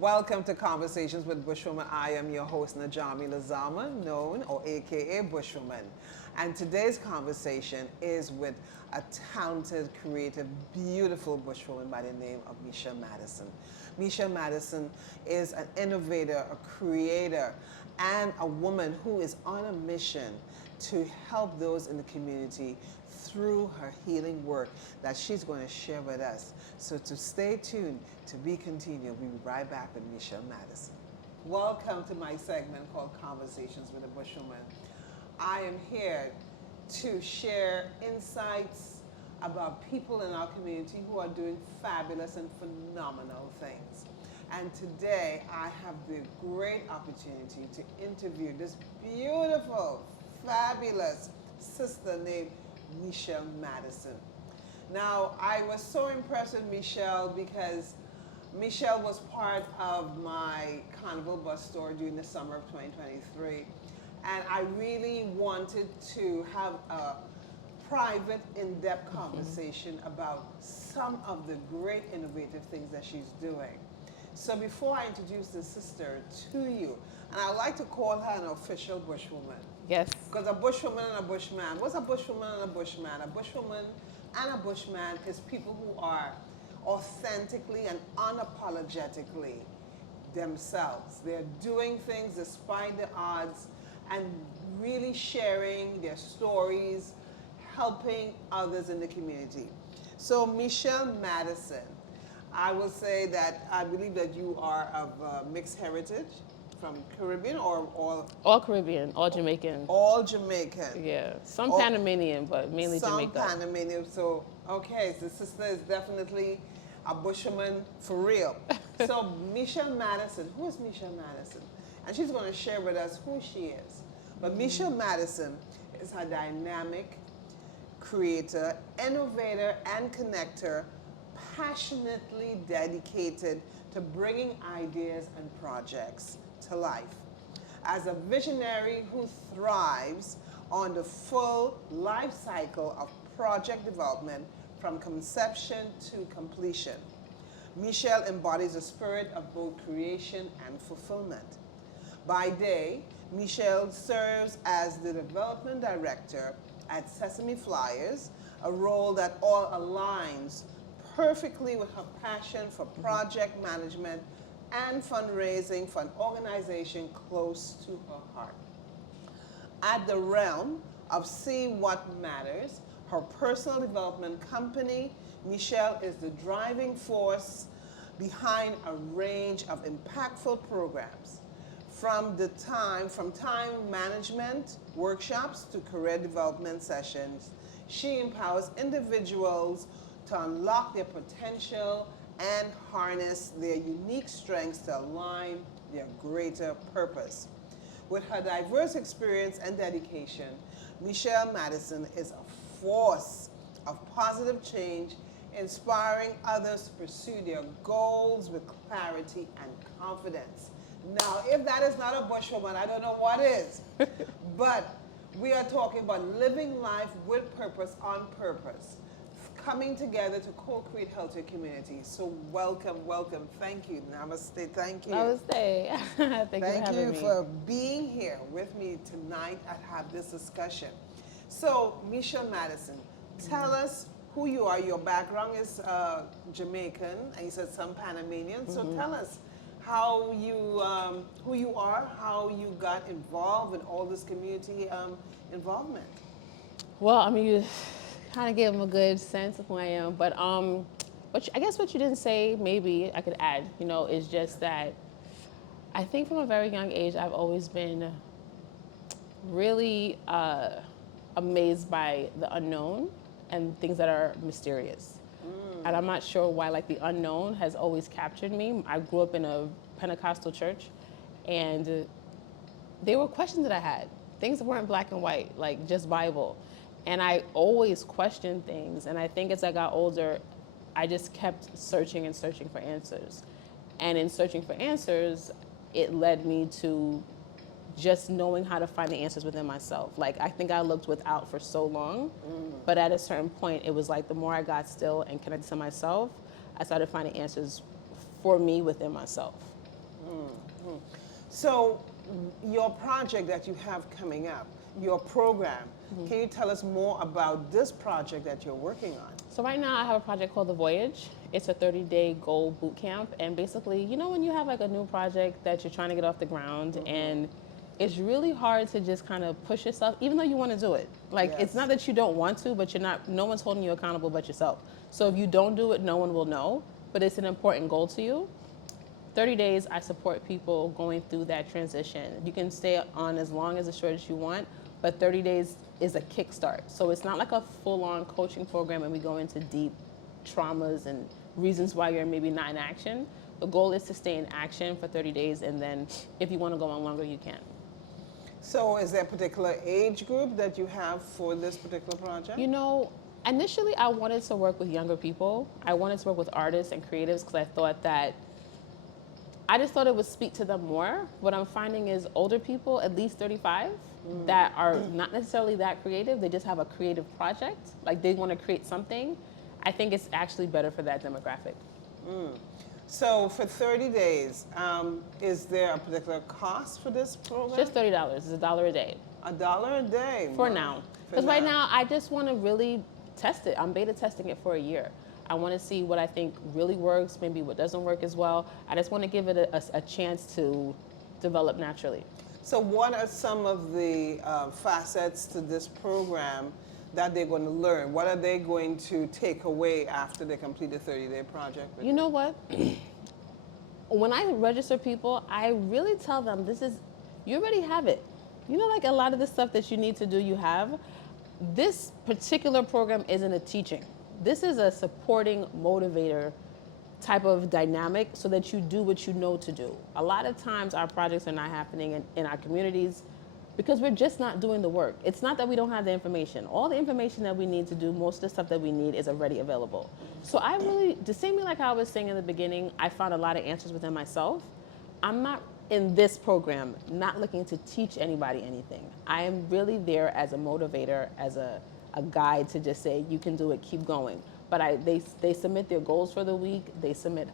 Welcome to Conversations with Bushwoman. I am your host, Najami Lazama, known or AKA Bushwoman. And today's conversation is with a talented, creative, beautiful Bushwoman by the name of Michelle Madison. Michelle Madison is an innovator, a creator, and a woman who is on a mission to help those in the community through her healing work that she's going to share with us. So to stay tuned, to be continued, we'll be right back with Michelle Madison. Welcome to my segment called Conversations with a Bushwoman. I am here to share insights about people in our community who are doing fabulous and phenomenal things. And today I have the great opportunity to interview this beautiful, fabulous sister named Michelle Madison. Now, I was so impressed with Michelle because Michelle was part of my Carnival bus tour during the summer of 2023. And I really wanted to have a private, in-depth conversation about some of the great innovative things that she's doing. So before I introduce the sister to you, and I like to call her an official Bushwoman. Yes. Because a Bushwoman and a Bushman. What's a Bushwoman and a Bushman? A Bushwoman and a Bushman is people who are authentically and unapologetically themselves. They're doing things despite the odds and really sharing their stories, helping others in the community. So Michelle Madison, I will say that I believe that you are of mixed heritage. From Caribbean or All Caribbean, all Jamaican. all Jamaican? Yeah, some All- Panamanian, but mainly Some Jamaica. Panamanian. So, okay, so sister is definitely a Bushwoman for real. So, Michelle Madison, who is Michelle Madison? And she's going to share with us who she is. But Michelle Madison is a dynamic creator, innovator, and connector, passionately dedicated to bringing ideas and projects to life. As a visionary who thrives on the full life cycle of project development from conception to completion, Michelle embodies the spirit of both creation and fulfillment. By day, Michelle serves as the development director at Sesame Flyers, a role that all aligns perfectly with her passion for project management and fundraising for an organization close to her heart. At the realm of See What Matters, her personal development company, Michelle is the driving force behind a range of impactful programs. From time management workshops to career development sessions, she empowers individuals to unlock their potential and harness their unique strengths to align their greater purpose. With her diverse experience and dedication, Michelle Madison is a force of positive change, inspiring others to pursue their goals with clarity and confidence. Now, if that is not a Bushwoman, I don't know what is. But we are talking about living life with purpose, on purpose, coming together to co-create healthier communities. So welcome, welcome. Thank you. Namaste. Thank you. Namaste. Thank you for Thank having you me. for being here with me tonight and have this discussion. So, Michelle Madison, tell us who you are. Your background is Jamaican, and you said some Panamanian. So tell us how you, who you are, how you got involved in all this community involvement. Well, I mean, you kind of gave them a good sense of who I am, but I guess what you didn't say, maybe I could add, is just that I think from a very young age, I've always been really amazed by the unknown and things that are mysterious. And I'm not sure why, like, the unknown has always captured me. I grew up in a Pentecostal church, and there were questions that I had. Things that weren't black and white, like just Bible. And I always questioned things. And I think as I got older, I just kept searching and searching for answers. And in searching for answers, it led me to just knowing how to find the answers within myself. Like, I think I looked without for so long, but at a certain point, it was like the more I got still and connected to myself, I started finding answers for me within myself. So your project that you have coming up, your program, can you tell us more about this project that you're working on? So right now I have a project called The Voyage. It's a 30-day goal boot camp. And basically, you know when you have like a new project that you're trying to get off the ground and it's really hard to just kind of push yourself, even though you want to do it. Like, Yes. it's not that you don't want to, but no one's holding you accountable but yourself. So if you don't do it, no one will know, but it's an important goal to you. 30 days, I support people going through that transition. You can stay on as long as short as you want, but 30 days is a kickstart. So it's not like a full-on coaching program and we go into deep traumas and reasons why you're maybe not in action. The goal is to stay in action for 30 days, and then if you want to go on longer, you can. So is there a particular age group that you have for this particular project? You know, initially I wanted to work with younger people. I wanted to work with artists and creatives because I just thought it would speak to them more. What I'm finding is older people, at least 35, that are not necessarily that creative. They just have a creative project, like they want to create something. I think it's actually better for that demographic. So for 30 days, is there a particular cost for this program? Just $30. It's $1 a day. $1 a day? For Wow. now. For Because right now, I just want to really test it. I'm beta testing it for a year. I want to see what I think really works, maybe what doesn't work as well. I just want to give it a chance to develop naturally. So what are some of the facets to this program that they're going to learn? What are they going to take away after they complete the 30-day project? You know what? When I register people, I really tell them you already have it. You know, like a lot of the stuff that you need to do, you have. This particular program isn't a teaching. This is a supporting motivator type of dynamic so that you do what you know to do. A lot of times our projects are not happening in our communities because we're just not doing the work. It's not that we don't have the information. All the information that we need to do, most of the stuff that we need is already available. So I really, the same way like I was saying in the beginning, I found a lot of answers within myself. I'm not in this program, not looking to teach anybody anything. I am really there as a motivator, as a guide to just say, you can do it, keep going. But they submit their goals for the week, they submit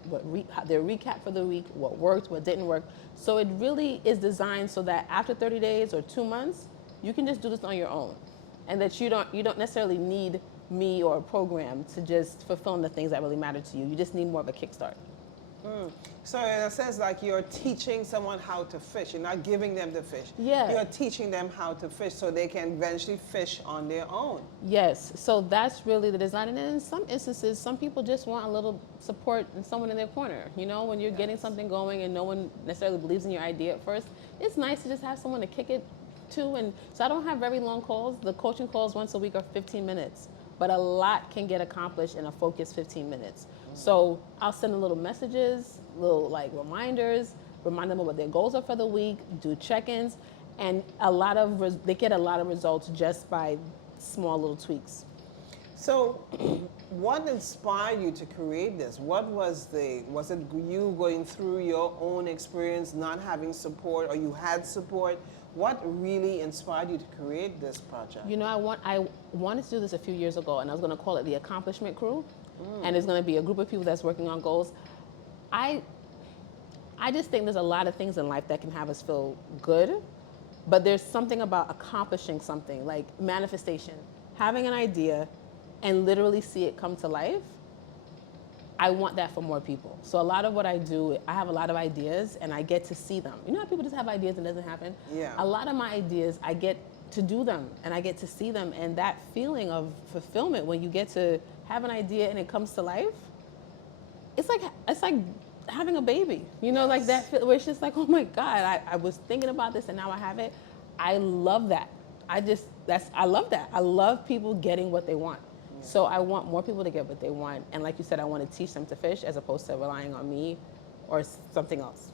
their recap for the week, what worked, what didn't work. So it really is designed so that after 30 days or 2 months, you can just do this on your own. And that you don't necessarily need me or a program to just fulfill the things that really matter to you. You just need more of a kickstart. So in a sense, like you're teaching someone how to fish. You're not giving them the fish. Yeah. You're teaching them how to fish so they can eventually fish on their own. Yes, so that's really the design. And in some instances, some people just want a little support and someone in their corner. You know, when you're getting something going and no one necessarily believes in your idea at first, it's nice to just have someone to kick it to. And so I don't have very long calls. The coaching calls once a week are 15 minutes. But a lot can get accomplished in a focused 15 minutes. So I'll send a little messages, little like reminders, remind them of what their goals are for the week, do check-ins, and they get a lot of results just by small little tweaks. So what inspired you to create this? Was it you going through your own experience, not having support, or you had support? What really inspired you to create this project? You know, I wanted to do this a few years ago, and I was going to call it the Accomplishment Crew. And it's going to be a group of people that's working on goals. I just think there's a lot of things in life that can have us feel good, but there's something about accomplishing something, like manifestation, having an idea and literally see it come to life. I want that for more people. So a lot of what I do, I have a lot of ideas and I get to see them. You know how people just have ideas and it doesn't happen? Yeah. A lot of my ideas, I get to do them and I get to see them, and that feeling of fulfillment when you get to have an idea and it comes to life, it's like having a baby. You know, like that where it's just like, oh my God, I was thinking about this and now I have it. I love that. I love that. I love people getting what they want. So I want more people to get what they want. And like you said, I want to teach them to fish as opposed to relying on me or something else.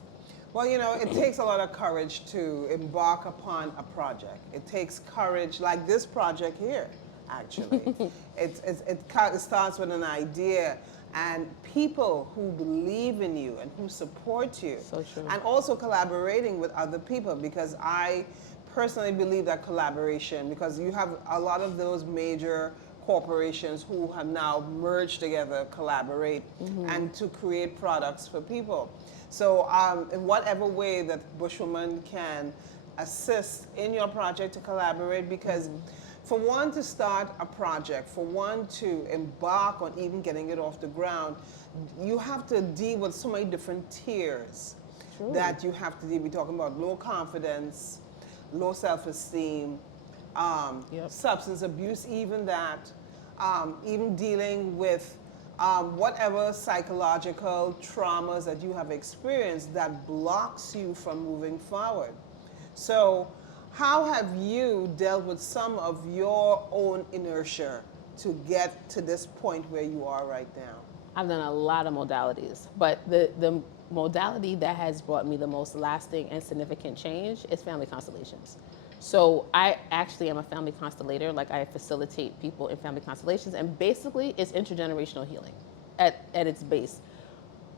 Well, you know, it takes a lot of courage to embark upon a project. It takes courage, like this project here, actually. It starts with an idea and people who believe in you and who support you. So true. And also collaborating with other people, because I personally believe that collaboration, because you have a lot of those major corporations who have now merged together, collaborate, and to create products for people. So in whatever way that Bushwoman can assist in your project to collaborate, because for one to start a project, for one to embark on even getting it off the ground, you have to deal with so many different tiers that you have to deal. We're talking about low confidence, low self-esteem, substance abuse, even that, even dealing with whatever psychological traumas that you have experienced that blocks you from moving forward. So how have you dealt with some of your own inertia to get to this point where you are right now? I've done a lot of modalities, but the modality that has brought me the most lasting and significant change is family constellations. So I actually am a family constellator. Like, I facilitate people in family constellations, and basically it's intergenerational healing at its base.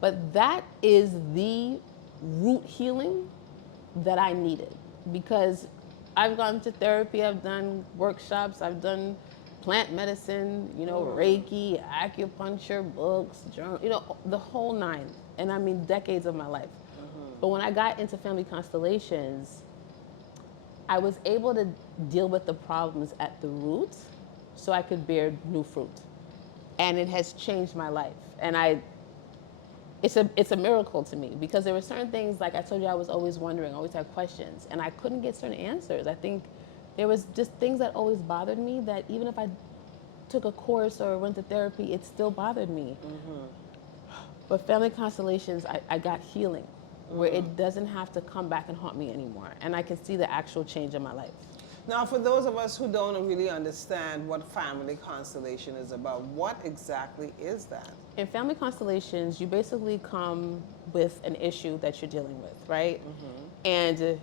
But that is the root healing that I needed, because I've gone to therapy, I've done workshops, I've done plant medicine, Reiki, acupuncture, books, journal, the whole nine. And I mean decades of my life. But when I got into family constellations, I was able to deal with the problems at the root so I could bear new fruit. And it has changed my life. And it's a miracle to me, because there were certain things, like I told you, I was always wondering, always had questions, and I couldn't get certain answers. I think there was just things that always bothered me that even if I took a course or went to therapy, it still bothered me. But family constellations, I got healing, where it doesn't have to come back and haunt me anymore. And I can see the actual change in my life. Now, for those of us who don't really understand what family constellation is about, what exactly is that? In family constellations, you basically come with an issue that you're dealing with, right? And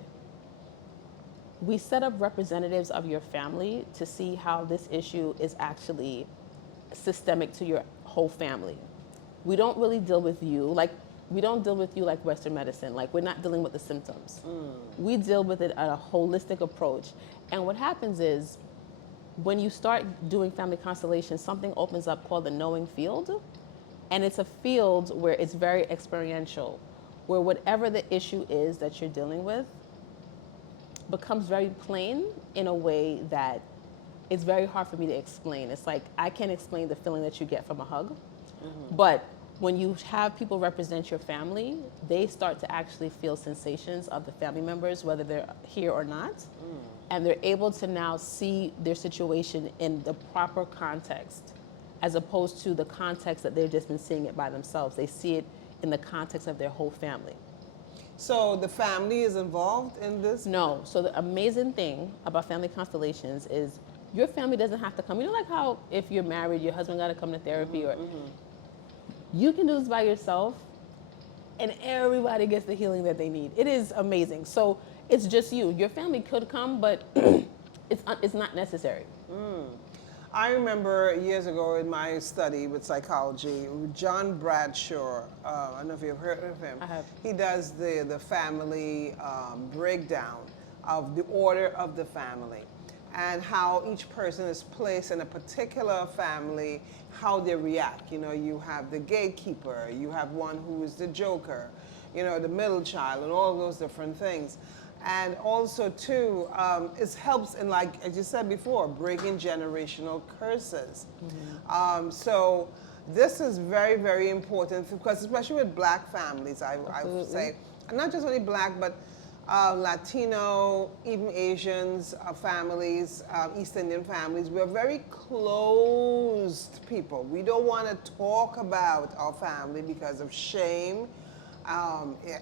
we set up representatives of your family to see how this issue is actually systemic to your whole family. We don't really deal with you like Western medicine. Like, we're not dealing with the symptoms. We deal with it at a holistic approach. And what happens is, when you start doing family constellations, something opens up called the knowing field. And it's a field where it's very experiential, where whatever the issue is that you're dealing with becomes very plain in a way that it's very hard for me to explain. It's like, I can't explain the feeling that you get from a hug, but when you have people represent your family, they start to actually feel sensations of the family members, whether they're here or not. And they're able to now see their situation in the proper context, as opposed to the context that they've just been seeing it by themselves. They see it in the context of their whole family. So the family is involved in this? No. So the amazing thing about family constellations is your family doesn't have to come. You know, like how if you're married, your husband got to come to therapy, or you can do this by yourself, and everybody gets the healing that they need. It is amazing. So it's just you. Your family could come, but it's not necessary. I remember years ago in my study with psychology, John Bradshaw, I don't know if you've heard of him. I have. He does the family breakdown of the order of the family and how each person is placed in a particular family, how they react. You know, you have the gatekeeper, you have one who is the joker, you know, the middle child, and all those different things. And also, too, it helps in, like, as you said before, breaking generational curses. So this is very, very important, because especially with black families, I would say, and not just only black, but Latino, even Asians families, East Indian families, we're very closed people. We don't want to talk about our family because of shame.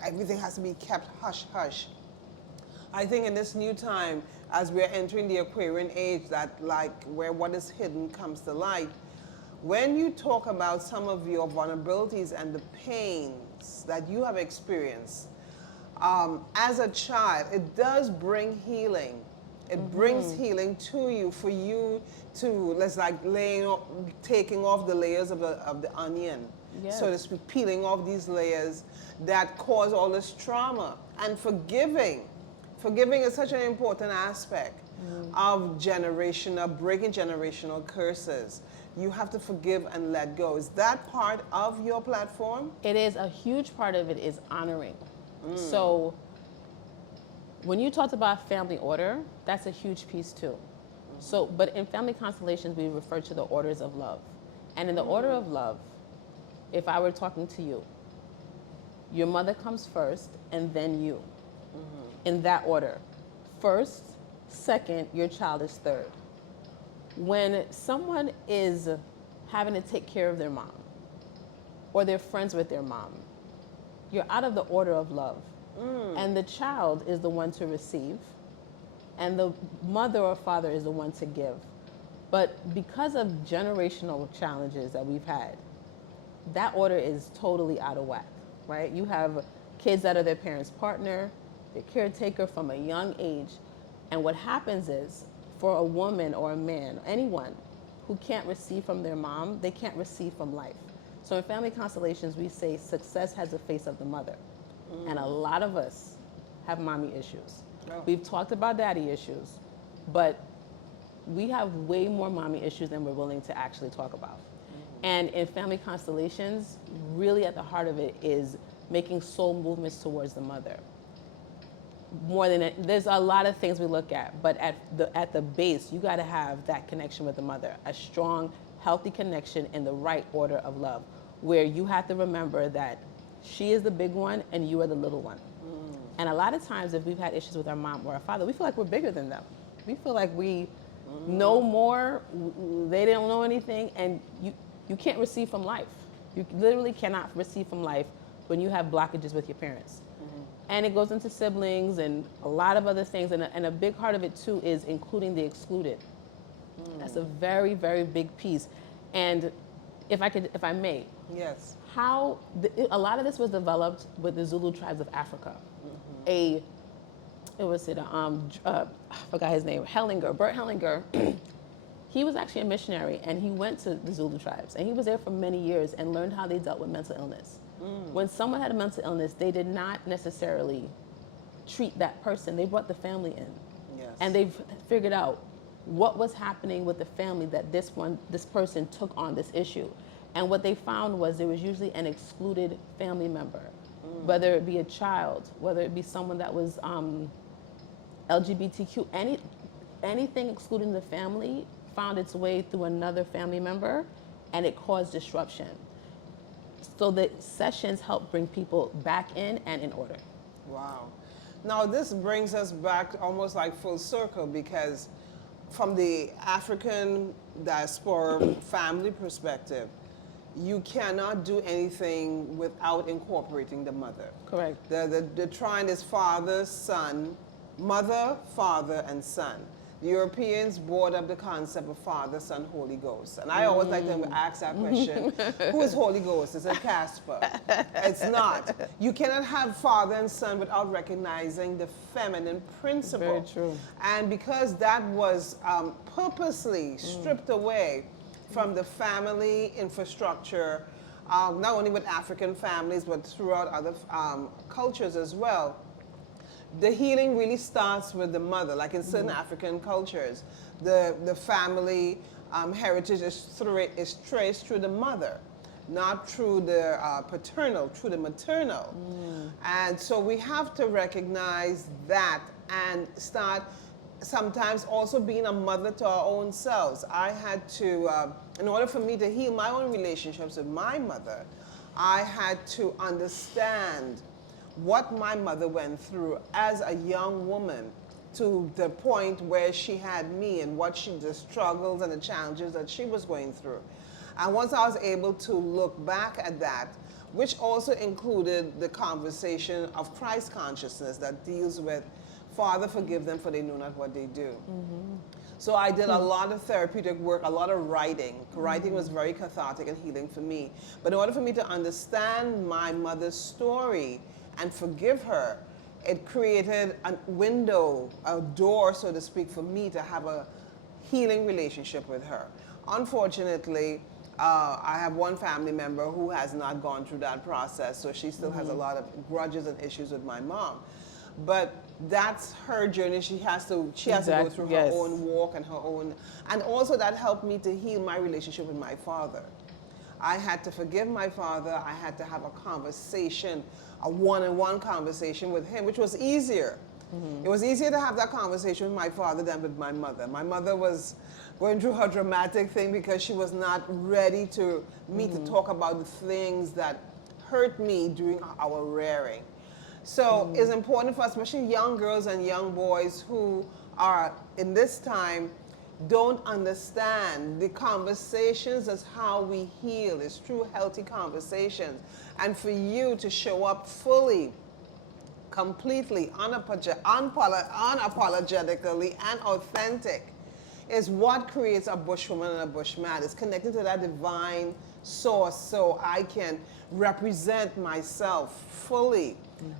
Everything has to be kept hush-hush. I think in this new time, as we're entering the Aquarian age, that like where what is hidden comes to light, when you talk about some of your vulnerabilities and the pains that you have experienced, as a child, it does bring healing. It brings healing to you, for you to, let's like taking off the layers of the onion, so to speak, peeling off these layers that cause all this trauma, and forgiving. Forgiving is such an important aspect. of breaking generational curses. You have to forgive and let go. Is that part of your platform? It is. A huge part of it is honoring. So when you talked about family order, that's a huge piece too. So, but in family constellations, we refer to the orders of love. And in the order of love, if I were talking to you, your mother comes first and then you, in that order. First, second, your child is third. When someone is having to take care of their mom or they're friends with their mom, you're out of the order of love. And the child is the one to receive and the mother or father is the one to give. But because of generational challenges that we've had, that order is totally out of whack, right? You have kids that are their parents' partner, their caretaker from a young age. And what happens is, for a woman or a man, anyone who can't receive from their mom, they can't receive from life. So in family constellations, we say success has the face of the mother. And a lot of us have mommy issues. We've talked about daddy issues, but we have way more mommy issues than we're willing to actually talk about. And in family constellations, really at the heart of it is making soul movements towards the mother. More than it, there's a lot of things we look at, but at the base, you got to have that connection with the mother, a strong, healthy connection in the right order of love, where you have to remember that she is the big one and you are the little one. And a lot of times, if we've had issues with our mom or our father, we feel like we're bigger than them. We feel like we know more, they don't know anything, and you can't receive from life. You literally cannot receive from life when you have blockages with your parents. And it goes into siblings and a lot of other things. And a big part of it too is including the excluded. That's a very, very big piece. And if I may. Yes. A lot of this was developed with the Zulu tribes of Africa. I forgot his name, Bert Hellinger. He was actually a missionary and he went to the Zulu tribes and he was there for many years and learned how they dealt with mental illness. When someone had a mental illness, they did not necessarily treat that person. They brought the family in. Yes. And they've figured out what was happening with the family that this person took on this issue. And what they found was there was usually an excluded family member, whether it be a child, whether it be someone that was LGBTQ, anything excluding the family found its way through another family member and it caused disruption. So the sessions help bring people back in and in order. Wow. Now this brings us back almost like full circle because from the African diaspora family perspective, you cannot do anything without incorporating the mother. Correct. The trine is father, son, mother, father, and son. The Europeans brought up the concept of Father, Son, Holy Ghost. And I always like to ask that question, who is Holy Ghost? Is it Casper? It's not. You cannot have Father and Son without recognizing the feminine principle. Very true. And because that was purposely stripped away from the family infrastructure, not only with African families, but throughout other cultures as well, the healing really starts with the mother. Like in certain African cultures, the family heritage is traced through the mother, not through the paternal, through the maternal. And so we have to recognize that and start sometimes also being a mother to our own selves. I had to, in order for me to heal my own relationships with my mother, I had to understand what my mother went through as a young woman to the point where she had me and the struggles and the challenges that she was going through. And once I was able to look back at that, which also included the conversation of Christ consciousness that deals with, Father, forgive them for they know not what they do. So I did a lot of therapeutic work, a lot of writing. Writing was very cathartic and healing for me. But in order for me to understand my mother's story and forgive her, it created a window, a door, so to speak, for me to have a healing relationship with her. Unfortunately, I have one family member who has not gone through that process, so she still has a lot of grudges and issues with my mom. But that's her journey. She has to go through her Yes. own walk and her own, and also that helped me to heal my relationship with my father. I had to forgive my father. I had to have a conversation, a one-on-one conversation with him, which was easier. It was easier to have that conversation with my father than with my mother. My mother was going through her dramatic thing because she was not ready to me to talk about the things that hurt me during our rearing. So it's important for us, especially young girls and young boys who are in this time don't understand the conversations as how we heal. It's true healthy conversations. And for you to show up fully, completely, unapologetically and authentic is what creates a bushwoman and a bushman. It's connected to that divine source so I can represent myself fully.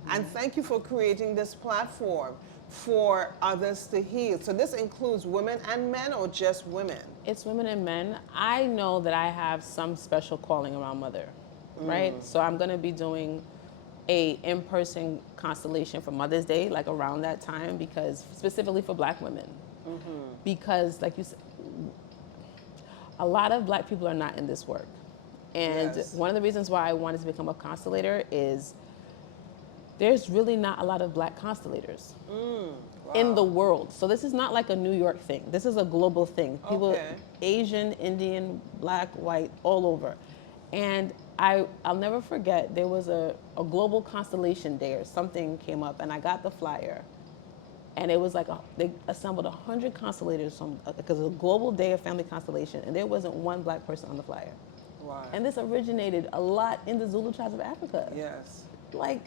And thank you for creating this platform for others to heal. So this includes women and men or just women? It's women and men. I know that I have some special calling around mother, right? So I'm going to be doing a in-person constellation for Mother's Day, like around that time, because specifically for Black women. Because like you said, a lot of Black people are not in this work. And Yes. one of the reasons why I wanted to become a constellator is there's really not a lot of Black constellators in the world. So this is not like a New York thing. This is a global thing. People, Okay. Asian, Indian, Black, white, all over. And I'll never forget, there was a global constellation day or something came up, and I got the flyer. And it was like they assembled 100 constellators from, because it's a global day of family constellation, and there wasn't one Black person on the flyer. Wow. And this originated a lot in the Zulu tribes of Africa. Yes. Like,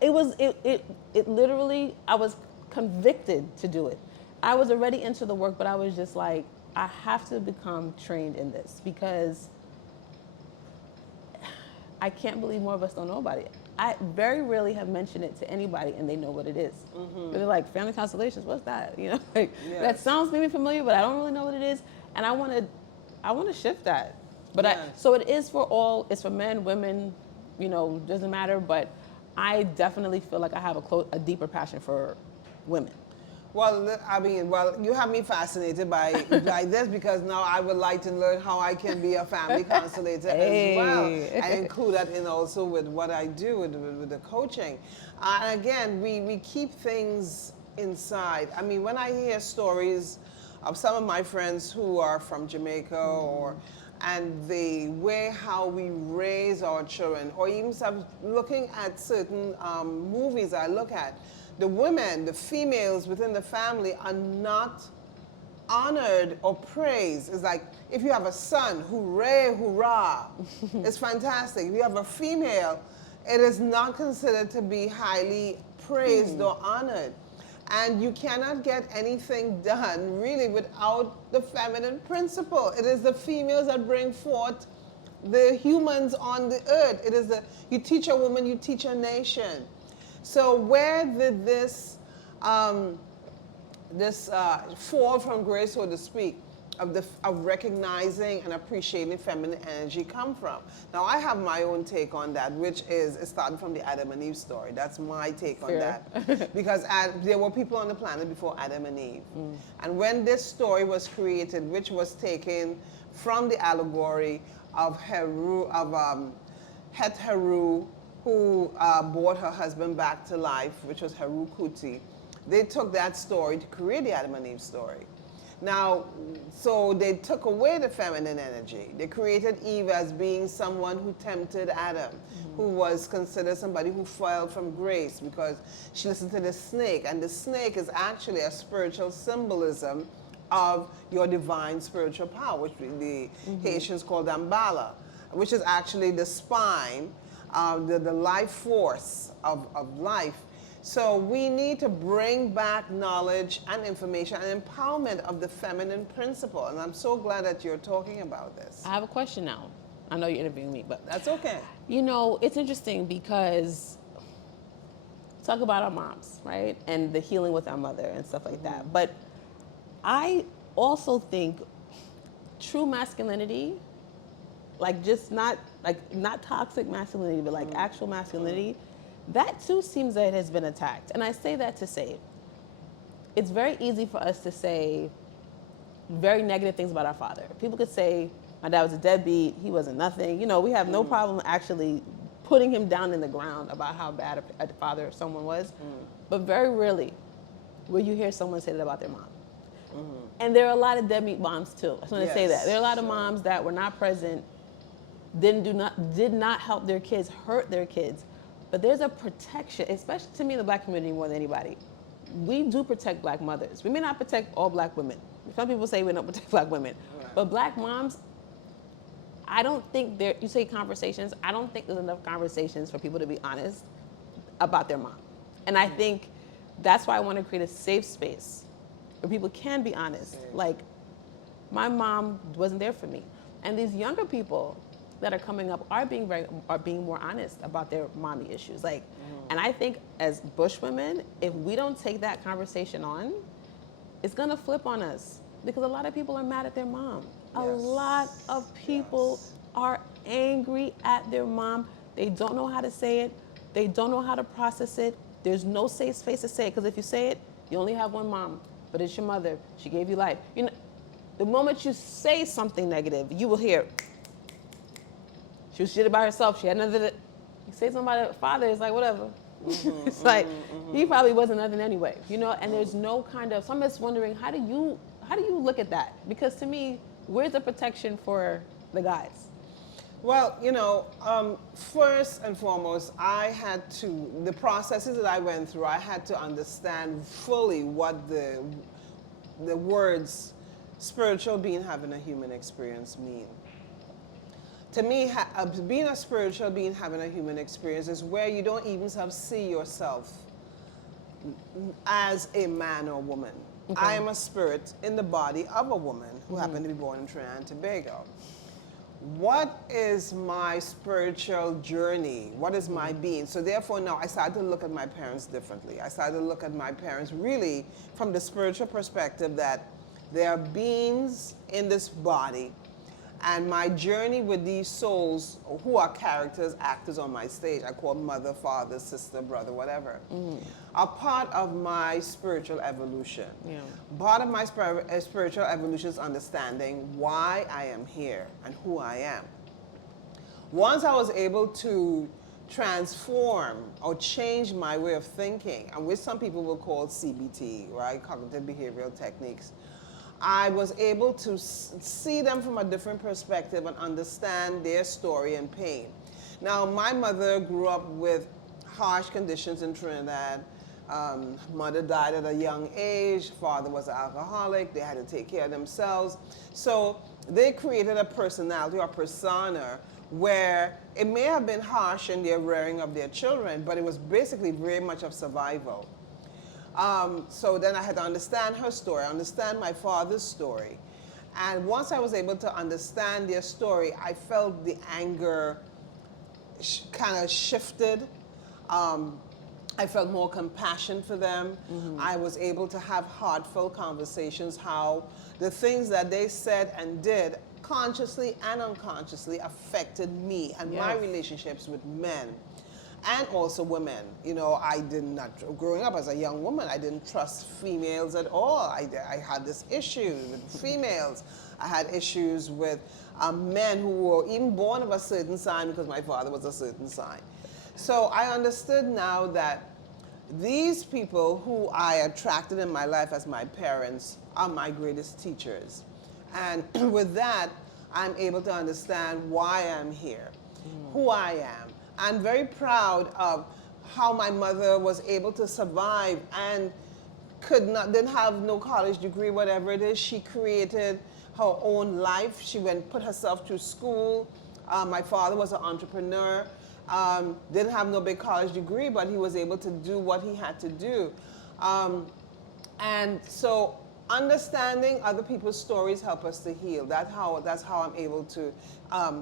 it literally, I was convicted to do it. I was already into the work, but I was just like, I have to become trained in this because I can't believe more of us don't know about it. I very rarely have mentioned it to anybody and they know what it is. They're like, family constellations, what's that? You know, like, Yes. that sounds maybe familiar, but I don't really know what it is. And I want to shift that. But Yes. so it is for all, it's for men, women, you know, doesn't matter. But I definitely feel like I have a deeper passion for women. Well, I mean, you have me fascinated by this because now I would like to learn how I can be a family constellator as well, and include that in also with what I do with the coaching. And again, we keep things inside. I mean, when I hear stories of some of my friends who are from Jamaica and the way how we raise our children, or even looking at certain movies I look at, the women, the females within the family are not honored or praised. It's like, if you have a son, hooray, hurrah, it's fantastic. If you have a female, it is not considered to be highly praised or honored. And you cannot get anything done really without the feminine principle. It is the females that bring forth the humans on the earth. It is you teach a woman, you teach a nation. So where did this fall from grace, so to speak, of recognizing and appreciating feminine energy come from? Now, I have my own take on that, which is it started from the Adam and Eve story. That's my take on that. Because there were people on the planet before Adam and Eve. And when this story was created, which was taken from the allegory of Het Heru, who brought her husband back to life, which was Heru Kuti, they took that story to create the Adam and Eve story. Now, so they took away the feminine energy. They created Eve as being someone who tempted Adam, who was considered somebody who fell from grace because she listened to the snake. And the snake is actually a spiritual symbolism of your divine spiritual power, which the Haitians call Dambala, which is actually the spine, the life force of life. So we need to bring back knowledge and information and empowerment of the feminine principle. And I'm so glad that you're talking about this. I have a question now. I know you're interviewing me, but That's okay. you know, it's interesting because talk about our moms, right? And the healing with our mother and stuff like that. But I also think true masculinity, like just not toxic masculinity, but like actual masculinity, that too seems that it has been attacked. And I say that to say, it's very easy for us to say very negative things about our father. People could say, my dad was a deadbeat, he wasn't nothing. You know, we have no problem actually putting him down in the ground about how bad a father someone was. But very rarely will you hear someone say that about their mom. And there are a lot of deadbeat moms too. I just want to say that. There are a lot of moms that were not present, did not help their kids, hurt their kids. But there's a protection, especially to me in the Black community more than anybody. We do protect Black mothers. We may not protect all Black women. Some people say we don't protect Black women. Right. But Black moms, I don't think you say conversations, I don't think there's enough conversations for people to be honest about their mom. And I think that's why I want to create a safe space where people can be honest. Like, my mom wasn't there for me. And these younger people that are coming up are being more honest about their mommy issues. Like, and I think as Bushwomen, if we don't take that conversation on, it's gonna flip on us because a lot of people are mad at their mom. A lot of people are angry at their mom. They don't know how to say it. They don't know how to process it. There's no safe space to say it because if you say it, you only have one mom, but it's your mother. She gave you life. You know, the moment you say something negative, you will hear, she was shit about herself. She had nothing. You say something about her father, it's like whatever. It's like he probably wasn't nothing anyway, you know. And there's no kind of. So I'm just wondering, how do you look at that? Because to me, where's the protection for the guys? Well, you know, first and foremost, the processes that I went through, I had to understand fully what the words spiritual being having a human experience mean. To me, being a spiritual being having a human experience is where you don't even see yourself as a man or woman. Okay. I am a spirit in the body of a woman who happened to be born in Trinidad and Tobago. What is my spiritual journey? What is my being? So therefore now I started to look at my parents differently. I started to look at my parents really from the spiritual perspective that they are beings in this body, and my journey with these souls who are characters, actors on my stage, I call mother, father, sister, brother, whatever, are part of my spiritual evolution. Yeah. Part of my spiritual evolution is understanding why I am here and who I am. Once I was able to transform or change my way of thinking, and which some people will call CBT, right, cognitive behavioral techniques, I was able to see them from a different perspective and understand their story and pain. Now, my mother grew up with harsh conditions in Trinidad. Mother died at a young age. Father was an alcoholic. They had to take care of themselves. So they created a personality or persona where it may have been harsh in their rearing of their children, but it was basically very much of survival. So then I had to understand her story, understand my father's story. And once I was able to understand their story, I felt the anger kind of shifted. I felt more compassion for them. I was able to have heartfelt conversations, how the things that they said and did consciously and unconsciously affected me and my relationships with men. And also women. You know, I did not, growing up as a young woman, I didn't trust females at all. I had this issue with females. I had issues with men who were even born of a certain sign because my father was a certain sign. So I understood now that these people who I attracted in my life as my parents are my greatest teachers. And with that, I'm able to understand why I'm here, who I am. I'm very proud of how my mother was able to survive and didn't have no college degree, whatever it is. She created her own life. She put herself through school. My father was an entrepreneur. Didn't have no big college degree, but he was able to do what he had to do. And so understanding other people's stories help us to heal. That's how I'm able to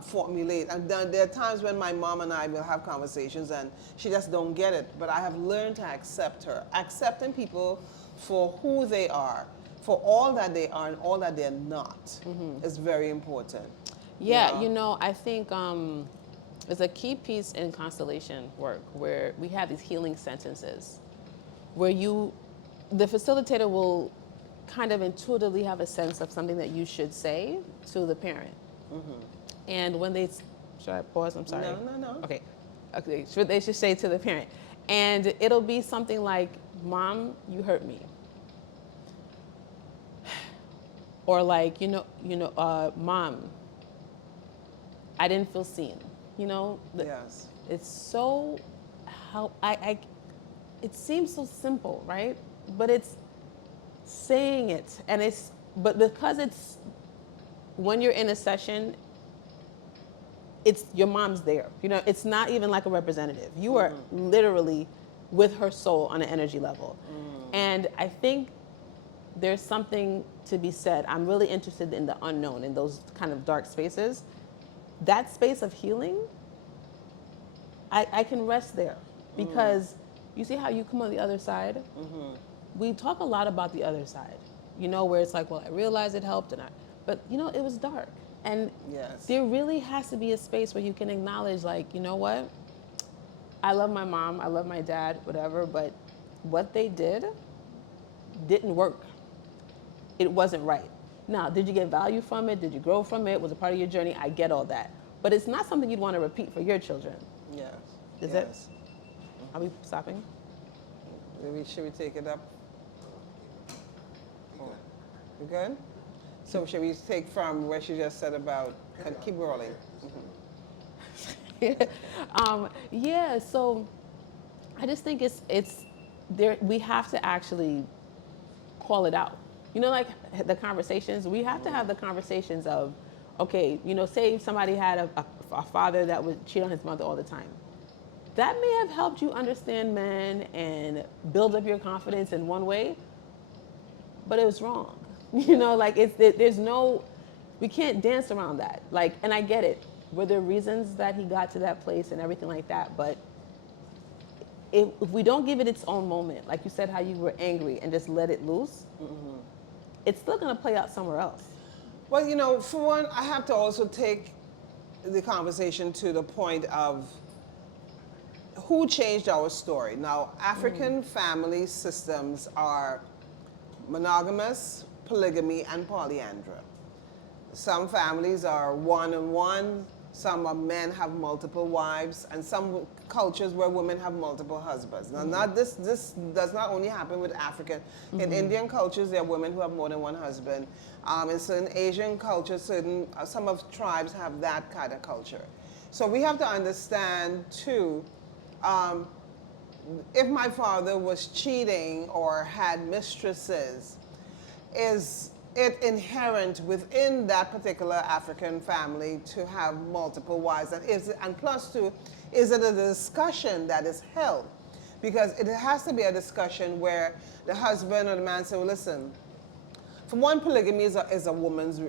formulate. And there are times when my mom and I will have conversations and she just don't get it. But I have learned to accept her. Accepting people for who they are, for all that they are and all that they're not is very important. Yeah, you know, I think there's a key piece in constellation work where we have these healing sentences where you the facilitator will kind of intuitively have a sense of something that you should say to the parent. And when they, should I pause? I'm sorry. No. Okay. They should say to the parent. And it'll be something like, Mom, you hurt me. Or like, Mom, I didn't feel seen. Yes. It's so, it seems so simple, right? But it's saying it, but because it's, when you're in a session, it's your mom's there. It's not even like a representative. You are literally with her soul on an energy level. And I think there's something to be said. I'm really interested in the unknown, in those kind of dark spaces. That space of healing, I can rest there, because you see how you come on the other side? We talk a lot about the other side, where it's like, well, I realized it helped, but it was dark. And there really has to be a space where you can acknowledge, like, you know what? I love my mom, I love my dad, whatever, but what they didn't work. It wasn't right. Now, did you get value from it? Did you grow from it? Was it part of your journey? I get all that. But it's not something you'd want to repeat for your children. Yes. Is it? Are we stopping? Should we take it up? You good? So should we take from where she just said about, keep rolling. So I just think it's there. We have to actually call it out. Like the conversations, we have to have the conversations of, okay, say somebody had a father that would cheat on his mother all the time. That may have helped you understand men and build up your confidence in one way, but it was wrong. There's no, we can't dance around that. And I get it. Were there reasons that he got to that place and everything like that? But if we don't give it its own moment, like you said, how you were angry and just let it loose, it's still going to play out somewhere else. Well, for one, I have to also take the conversation to the point of who changed our story. Now, African family systems are monogamous, polygamy, and polyandry. Some families are one-on-one, some men have multiple wives, and some cultures where women have multiple husbands. Now, this does not only happen with African. In Indian cultures, there are women who have more than one husband. In certain Asian cultures, some of tribes have that kind of culture. So we have to understand, too, if my father was cheating or had mistresses, is it inherent within that particular African family to have multiple wives? And plus two, is it a discussion that is held? Because it has to be a discussion where the husband or the man say, well, listen, for one, polygamy is a woman's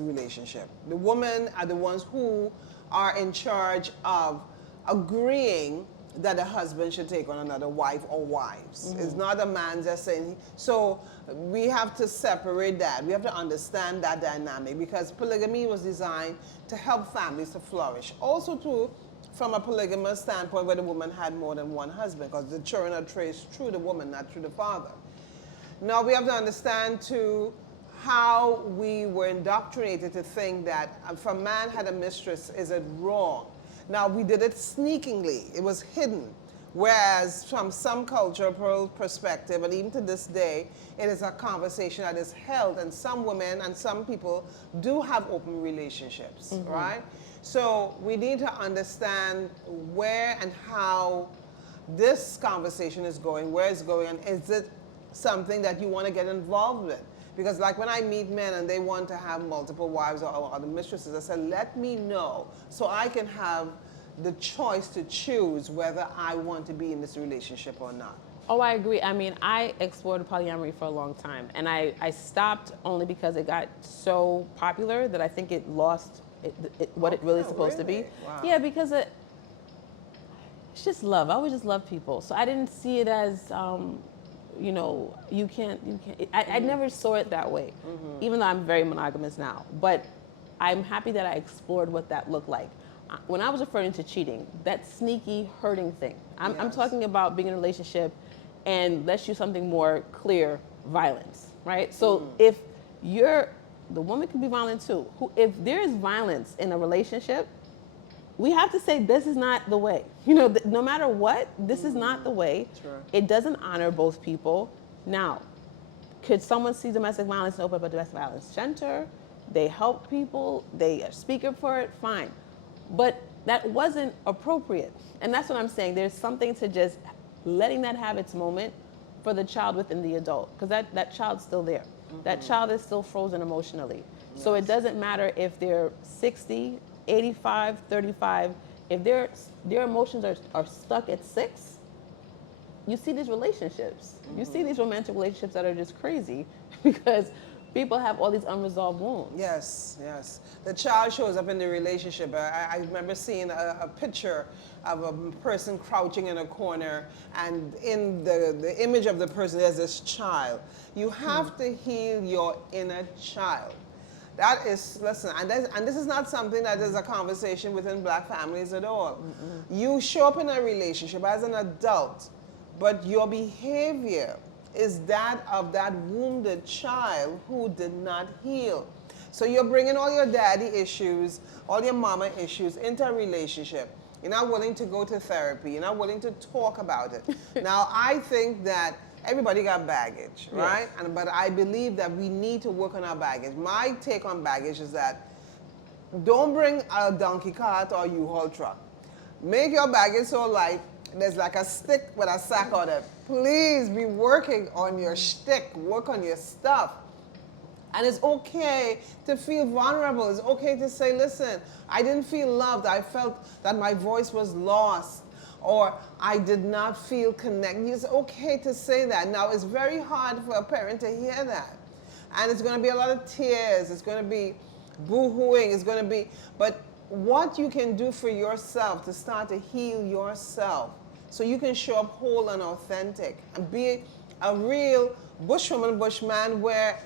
relationship. The women are the ones who are in charge of agreeing that a husband should take on another wife or wives. It's not a man just saying. So we have to separate that. We have to understand that dynamic, because polygamy was designed to help families to flourish. Also, too, from a polygamous standpoint, where the woman had more than one husband, because the children are traced through the woman, not through the father. Now we have to understand, too, how we were indoctrinated to think that if a man had a mistress, is it wrong? Now, we did it sneakingly. It was hidden. Whereas from some cultural perspective, and even to this day, it is a conversation that is held, and some women and some people do have open relationships, right? So we need to understand where and how this conversation is going, where it's going, and is it something that you want to get involved with? Because like when I meet men and they want to have multiple wives or other mistresses, I said, let me know so I can have the choice to choose whether I want to be in this relationship or not. Oh, I agree. I mean, I explored polyamory for a long time, and I stopped only because it got so popular that I think it lost what it really is supposed to be. Wow. Yeah, because it's just love. I always just love people. So I didn't see it as, you can't. I never saw it that way, even though I'm very monogamous now. But I'm happy that I explored what that looked like. When I was referring to cheating, that sneaky hurting thing, I'm talking about being in a relationship and let's use something more clear, violence, right? So if the woman can be violent too. If there is violence in a relationship, we have to say this is not the way. You know, no matter what, this is not the way. Sure. It doesn't honor both people. Now, could someone see domestic violence and open up a domestic violence center? They help people, they are speaking for it, fine. But that wasn't appropriate. And that's what I'm saying. There's something to just letting that have its moment for the child within the adult, because that child's still there. That child is still frozen emotionally. Yes. So it doesn't matter if they're 60, 85, 35, if their emotions are stuck at 6, you see these relationships. You see these romantic relationships that are just crazy because people have all these unresolved wounds. Yes, yes. The child shows up in the relationship. I remember seeing a picture of a person crouching in a corner, and in the image of the person, there's this child. You have to heal your inner child. That is, listen, and this is not something that is a conversation within black families at all. You show up in a relationship as an adult, but your behavior is that of that wounded child who did not heal. So you're bringing all your daddy issues, all your mama issues into a relationship. You're not willing to go to therapy. You're not willing to talk about it. Now, I think that everybody got baggage, right? Yes. But I believe that we need to work on our baggage. My take on baggage is that don't bring a donkey cart or U-Haul truck. Make your baggage so light, there's like a stick with a sack on it. Please be working on your shtick, work on your stuff. And it's okay to feel vulnerable. It's okay to say, listen, I didn't feel loved. I felt that my voice was lost, or I did not feel connected. It's okay to say that. Now, it's very hard for a parent to hear that. And it's going to be a lot of tears. It's going to be boo-hooing. It's going to be, but what you can do for yourself to start to heal yourself so you can show up whole and authentic and be a real bushwoman, bushman where,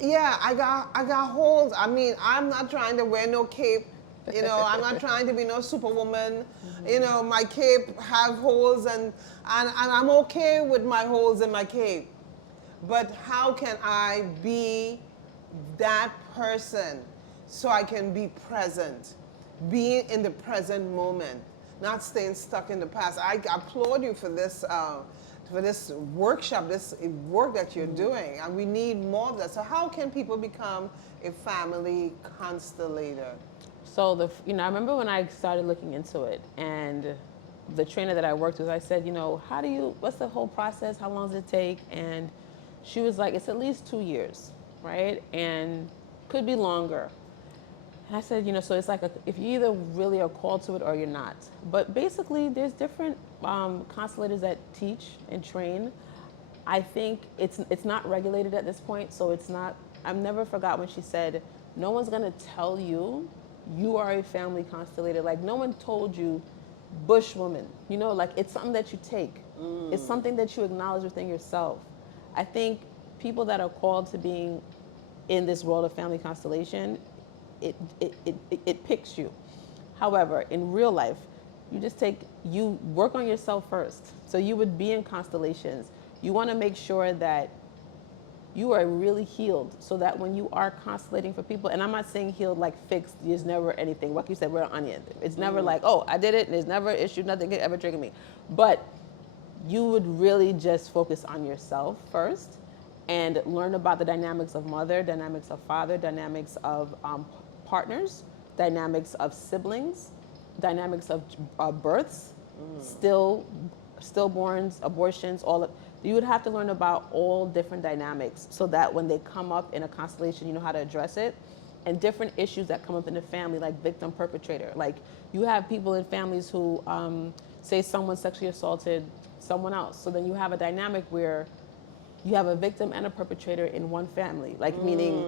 yeah, I got holes. I mean, I'm not trying to wear no cape. You know, I'm not trying to be no superwoman. You know, my cape have holes, and I'm okay with my holes in my cape. But how can I be that person so I can be present, be in the present moment, not staying stuck in the past? I applaud you for this workshop, this work that you're doing, and we need more of that. So how can people become a family constellator? So I remember when I started looking into it, and the trainer that I worked with, I said, what's the whole process? How long does it take? And she was like, it's at least 2 years, right? And could be longer. And I said, so it's like if you either really are called to it or you're not. But basically, there's different constellators that teach and train. I think it's not regulated at this point, so it's not. I've never forgot when she said, no one's gonna tell you you are a family constellator. Like, no one told you bushwoman. Like, it's something that you take. It's something that you acknowledge within yourself. I think people that are called to being in this world of family constellation, it picks you. However, in real life, you work on yourself first. So you would be in constellations. You want to make sure that you are really healed, so that when you are constellating for people, and I'm not saying healed like fixed, there's never anything. Like you said, we're an onion. It's never like, oh, I did it, and there's never an issue, nothing could ever trigger me. But you would really just focus on yourself first and learn about the dynamics of mother, dynamics of father, dynamics of partners, dynamics of siblings, dynamics of births, stillborns, abortions, all of. You would have to learn about all different dynamics so that when they come up in a constellation, you know how to address it. And different issues that come up in the family, like victim perpetrator. Like, you have people in families who say someone sexually assaulted someone else. So then you have a dynamic where you have a victim and a perpetrator in one family. Like, meaning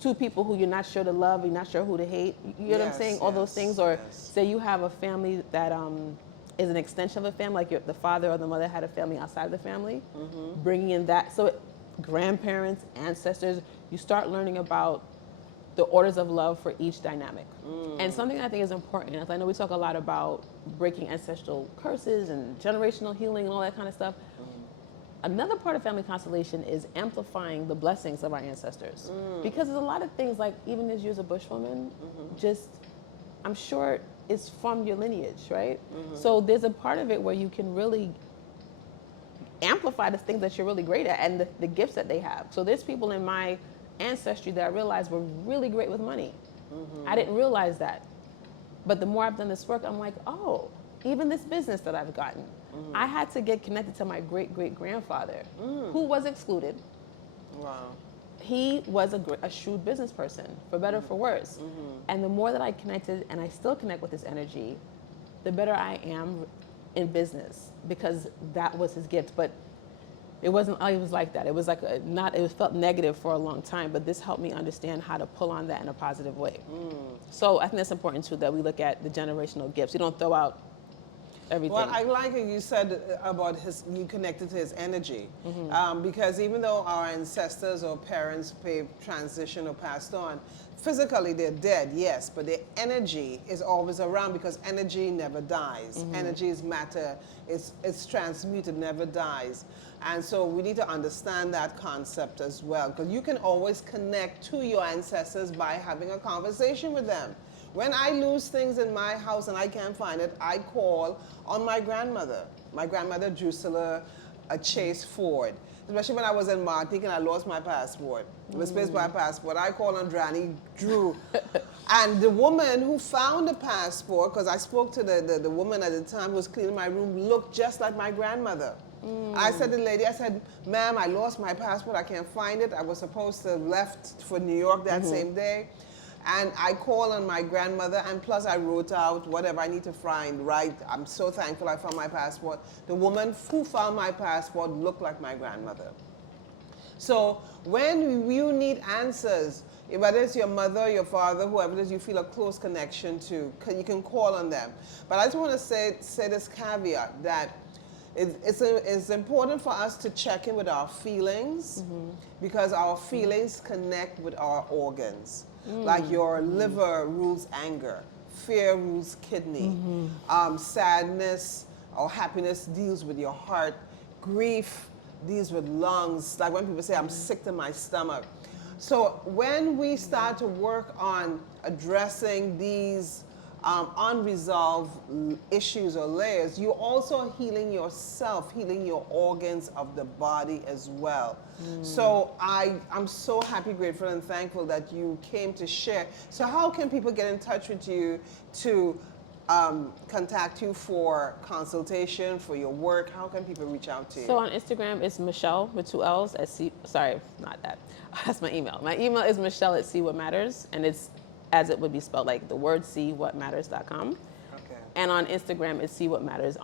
two people who you're not sure to love, you're not sure who to hate. You know what I'm saying? All those things. Or say you have a family that is an extension of a family, like the father or the mother had a family outside of the family, bringing in that. So grandparents, ancestors, you start learning about the orders of love for each dynamic. And something I think is important, as I know we talk a lot about breaking ancestral curses and generational healing and all that kind of stuff. Another part of family constellation is amplifying the blessings of our ancestors. Because there's a lot of things, like even as you as a Bushwoman, just, I'm sure it's from your lineage, right? So there's a part of it where you can really amplify the things that you're really great at and the gifts that they have. So there's people in my ancestry that I realized were really great with money. I didn't realize that. But the more I've done this work, I'm like, oh, even this business that I've gotten, I had to get connected to my great-great-grandfather, who was excluded. Wow. He was a shrewd business person, for better or for worse. And the more that I connected, and I still connect with this energy, the better I am in business, because that was his gift. But it wasn't always like that. It was like it felt negative for a long time, but this helped me understand how to pull on that in a positive way. So I think that's important too, that we look at the generational gifts. You don't throw out everything. Well, I like what you said about you connected to his energy. Because even though our ancestors or parents transitioned or passed on, physically they're dead, yes, but their energy is always around, because energy never dies. Energy is matter. It's transmuted, never dies. And so we need to understand that concept as well, because you can always connect to your ancestors by having a conversation with them. When I lose things in my house and I can't find it, I call on my grandmother. My grandmother, Drusilla Chase Ford. Especially when I was in Martinique and I lost my passport. Misplaced my passport. I called on Granny Drew. And the woman who found the passport, because I spoke to the woman at the time who was cleaning my room, looked just like my grandmother. I said to the lady, I said, ma'am, I lost my passport. I can't find it. I was supposed to have left for New York that same day. And I called on my grandmother, and plus I wrote out whatever I need to find, right? I'm so thankful I found my passport. The woman who found my passport looked like my grandmother. So when you need answers, whether it's your mother, your father, whoever it is you feel a close connection to, you can call on them. But I just want to say this caveat, that it's important for us to check in with our feelings, because our feelings connect with our organs. Like your liver rules anger, fear rules kidney, sadness or happiness deals with your heart, grief deals with lungs. Like when people say, I'm sick to my stomach. So when we start to work on addressing these unresolved issues or layers, you're also healing yourself, healing your organs of the body as well. So I'm so happy, grateful, and thankful that you came to share. So how can people get in touch with you to contact you for consultation, for your work? How can people reach out to you? So on Instagram, it's Michelle with 2 L's at sorry, not that. That's my email. My email is Michelle at See What Matters, and it's as it would be spelled, like the word seewhatmatters.com. Okay. And on Instagram, it's seewhatmatters_.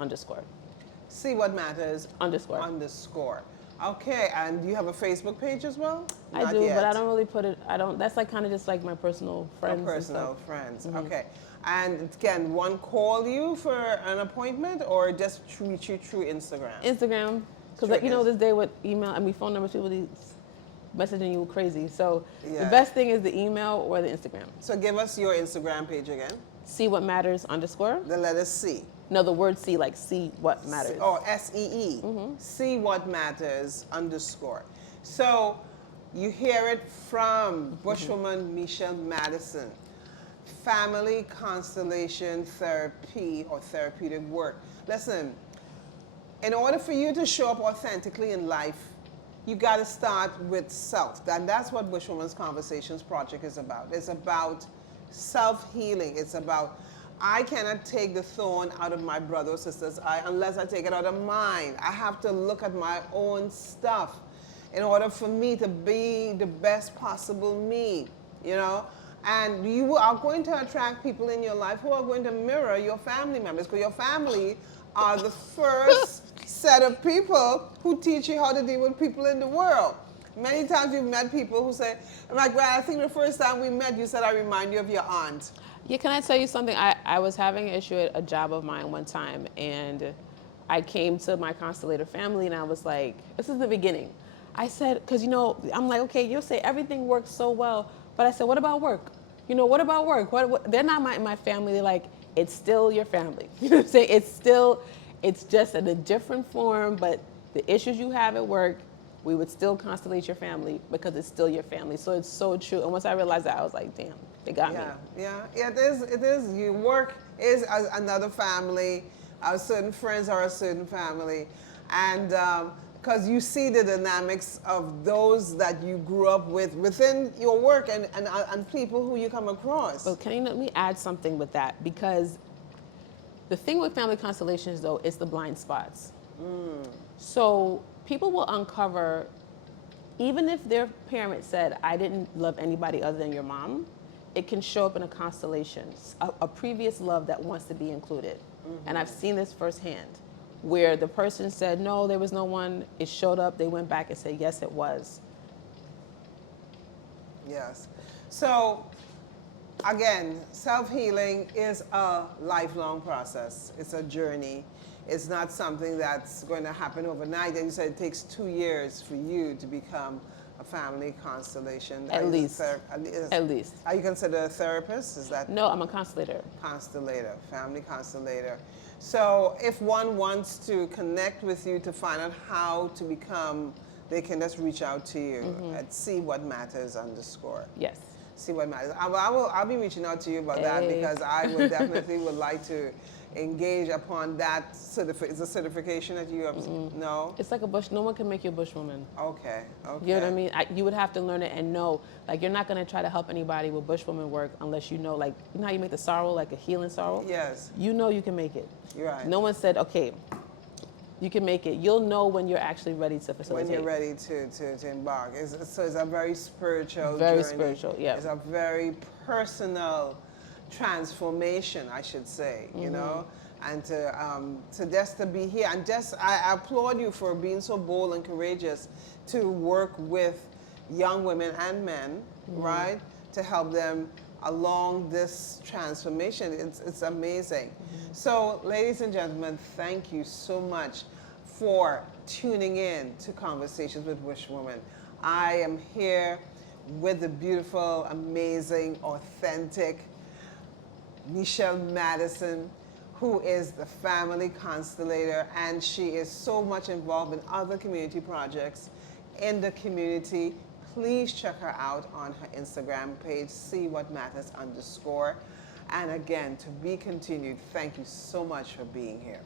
See What Matters _. Okay, and do you have a Facebook page as well? I do, but I don't really put it, that's like kind of just like my personal friends. Personal friends, okay. And can one call you for an appointment, or just reach you through Instagram? Instagram, because you know this day with email, I mean phone numbers, people be messaging you crazy. So the best thing is the email or the Instagram. So give us your Instagram page again. See What Matters _ The letter C. No, the word C, like See What Matters. SEE. See What Matters _ So you hear it from Bushwoman Michelle Madison. Family constellation therapy or therapeutic work. Listen, in order for you to show up authentically in life, you got to start with self. And that's what Bushwoman's Conversations Project is about. It's about self-healing. It's about, I cannot take the thorn out of my brother or sister's eye unless I take it out of mine. I have to look at my own stuff in order for me to be the best possible me, you know? And you are going to attract people in your life who are going to mirror your family members, because your family are the first set of people who teach you how to deal with people in the world. Many times you've met people who say, like, well, I think the first time we met, you said I remind you of your aunt. Yeah, can I tell you something? I was having an issue at a job of mine one time, and I came to my constellator family, and I was like, this is the beginning. I said, because, you know, I'm like, okay, you'll say everything works so well. But I said, what about work? You know, what about work? What? They're not my family. They're like, it's still your family. You know what I'm saying? It's just in a different form, but the issues you have at work, we would still constellate your family because it's still your family. So it's so true. And once I realized that, I was like, damn, they got me. Yeah, it is. It is. Your work is another family. Certain friends are a certain family, and because you see the dynamics of those that you grew up with within your work and people who you come across. But let me add something with that, because the thing with family constellations, though, is the blind spots. So people will uncover, even if their parent said, I didn't love anybody other than your mom, it can show up in a constellation, a previous love that wants to be included. And I've seen this firsthand, where the person said, no, there was no one, it showed up, they went back and said, yes, it was. Yes. So, again, self-healing is a lifelong process. It's a journey. It's not something that's going to happen overnight. And you said it takes 2 years for you to become a family constellation. At least. At least. Are you considered a therapist? Is that? No, I'm a constellator. Constellator, family constellator. So if one wants to connect with you to find out how to become, they can just reach out to you at @SeeWhatMatters_. Yes. See what matters. I'll be reaching out to you about that, because I would definitely would like to engage upon that. It's a certification that you have. No? It's like no one can make you a bushwoman. Okay. You know what I mean? You would have to learn it and know. Like, you're not going to try to help anybody with bushwoman work unless you know, like, you know how you make the sorrel, like a healing sorrel? Yes. You know you can make it. You're right. No one said, okay, you can make it. You'll know when you're actually ready to facilitate. When you're ready to embark. So it's a very spiritual Very journey. spiritual, yeah. It's a very personal transformation, I should say, you know, and to just to be here. And I applaud you for being so bold and courageous to work with young women and men, right, to help them along this transformation. It's amazing. So, ladies and gentlemen, thank you so much for tuning in to Conversations with Bushwoman. I am here with the beautiful, amazing, authentic Michelle Madison, who is the family constellator, and she is so much involved in other community projects in the community. Please check her out on her Instagram page, @SeeWhatMatters_. And again, to be continued, thank you so much for being here.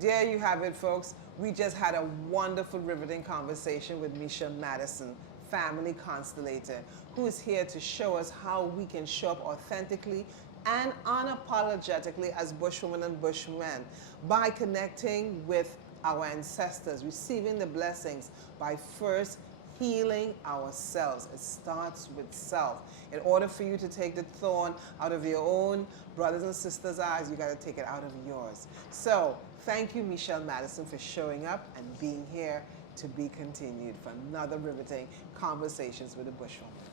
There you have it, folks. We just had a wonderful, riveting conversation with Michelle Madison, family constellator, who is here to show us how we can show up authentically and unapologetically as bushwomen and bushmen by connecting with our ancestors, receiving the blessings by first healing ourselves. It starts with self. In order for you to take the thorn out of your own brothers and sisters' eyes, you got to take it out of yours. So thank you, Michelle Madison, for showing up and being here. To be continued for another riveting Conversations with a Bushwoman.